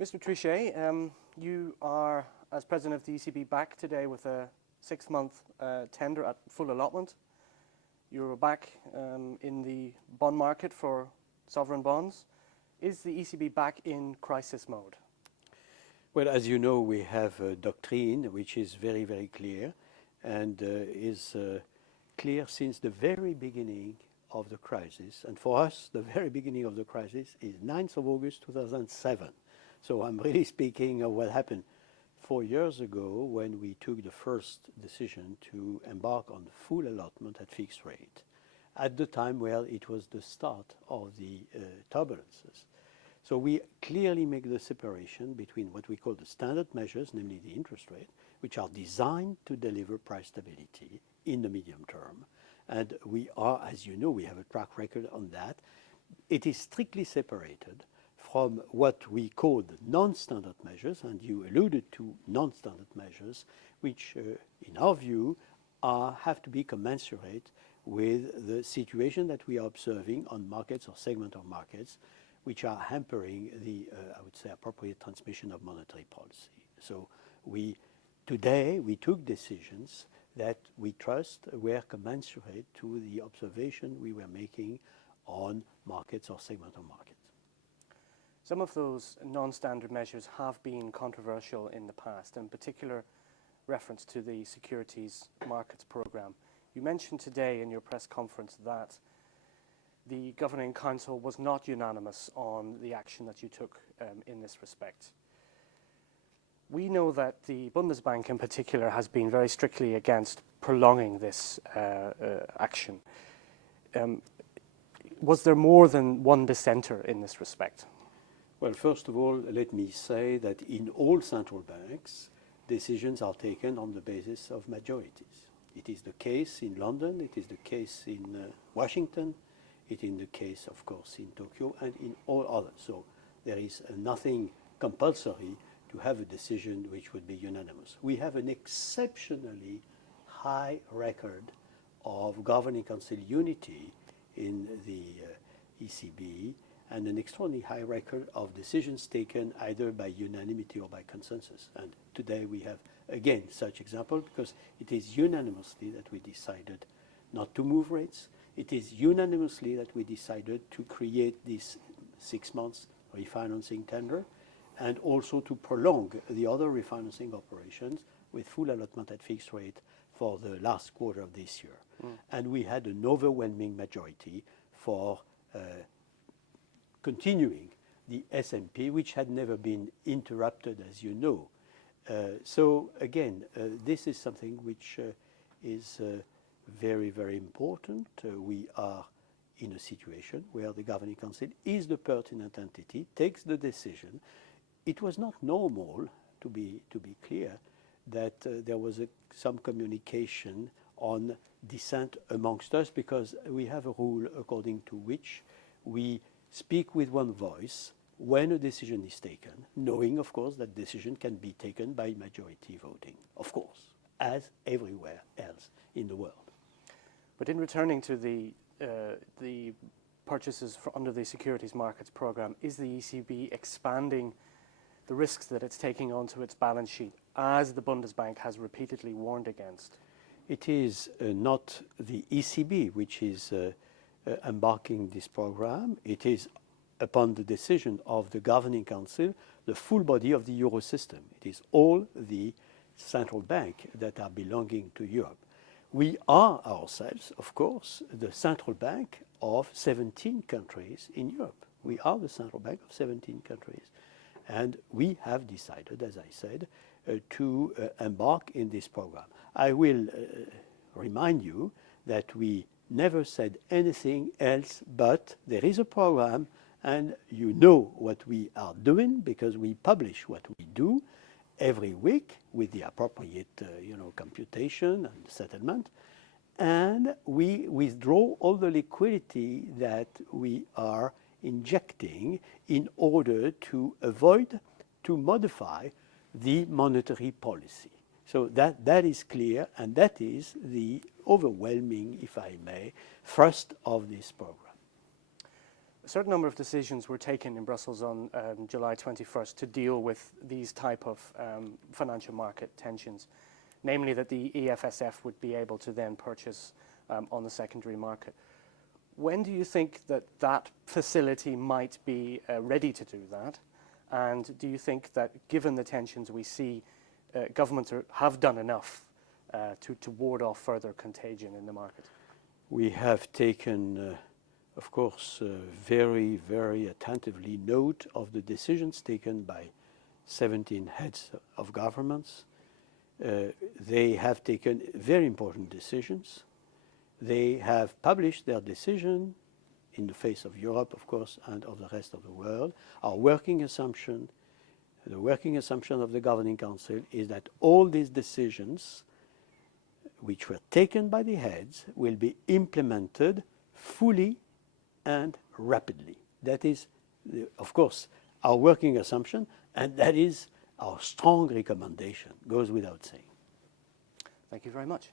Mr. Trichet, you are, as President of the ECB, back today with a 6-month tender at full allotment. You're back in the bond market for sovereign bonds. Is the ECB back in crisis mode? Well, as you know, we have a doctrine which is very, very clear and is clear since the very beginning of the crisis. And for us, the very beginning of the crisis is 9th of August 2007. So I'm really speaking of what happened 4 years ago when we took the first decision to embark on full allotment at fixed rate. At the time, well, it was the start of the turbulences. So we clearly make the separation between what we call the standard measures, namely the interest rate, which are designed to deliver price stability in the medium term. And we are, as you know, we have a track record on that. It is strictly separated from what we call the non-standard measures, and you alluded to non-standard measures, which in our view have to be commensurate with the situation that we are observing on markets or segment of markets, which are hampering the, I would say, appropriate transmission of monetary policy. So today we took decisions that we trust were commensurate to the observation we were making on markets or segment of markets. Some of those non-standard measures have been controversial in the past, in particular reference to the securities markets program. You mentioned today in your press conference that the Governing Council was not unanimous on the action that you took in this respect. We know that the Bundesbank in particular has been very strictly against prolonging this action. Was there more than one dissenter in this respect? Well, first of all, let me say that in all central banks, decisions are taken on the basis of majorities. It is the case in London, it is the case in Washington, it is the case, of course, in Tokyo and in all others. So there is nothing compulsory to have a decision which would be unanimous. We have an exceptionally high record of Governing Council unity in the ECB, and an extraordinarily high record of decisions taken either by unanimity or by consensus. And today we have, again, such example, because it is unanimously that we decided not to move rates. It is unanimously that we decided to create this 6 months refinancing tender and also to prolong the other refinancing operations with full allotment at fixed rate for the last quarter of this year. And we had an overwhelming majority for continuing the SMP, which had never been interrupted, as you know. So again, this is something which is very, very important. We are in a situation where the Governing Council is the pertinent entity, takes the decision. It was not normal, to be clear, that there was some communication on dissent amongst us, because we have a rule according to which we speak with one voice when a decision is taken, knowing, of course, that decision can be taken by majority voting, of course, as everywhere else in the world. But in returning to the purchases under the securities markets program, is the ECB expanding the risks that it's taking onto its balance sheet, as the Bundesbank has repeatedly warned against? It is not the ECB which is embarking this program. It is, upon the decision of the Governing Council, the full body of the Euro system. It is all the central bank that are belonging to Europe. We are ourselves, of course, the central bank of 17 countries in Europe. We are the central bank of 17 countries. And we have decided, as I said, to embark in this program. I will remind you that we never said anything else but there is a program, and you know what we are doing because we publish what we do every week with the appropriate computation and settlement, and we withdraw all the liquidity that we are injecting in order to avoid, to modify the monetary policy. So that is clear, and that is the overwhelming, if I may, thrust of this program. A certain number of decisions were taken in Brussels on July 21st to deal with these type of financial market tensions, namely that the EFSF would be able to then purchase on the secondary market. When do you think that that facility might be ready to do that? And do you think that, given the tensions we see, governments have done enough to ward off further contagion in the market? We have taken, of course, very, very attentively note of the decisions taken by 17 heads of governments. They have taken very important decisions. They have published their decision in the face of Europe, of course, and of the rest of the world. Our working assumption, the working assumption of the Governing Council, is that all these decisions, which were taken by the heads, will be implemented fully and rapidly. That is, of course, our working assumption, and that is our strong recommendation, goes without saying. Thank you very much.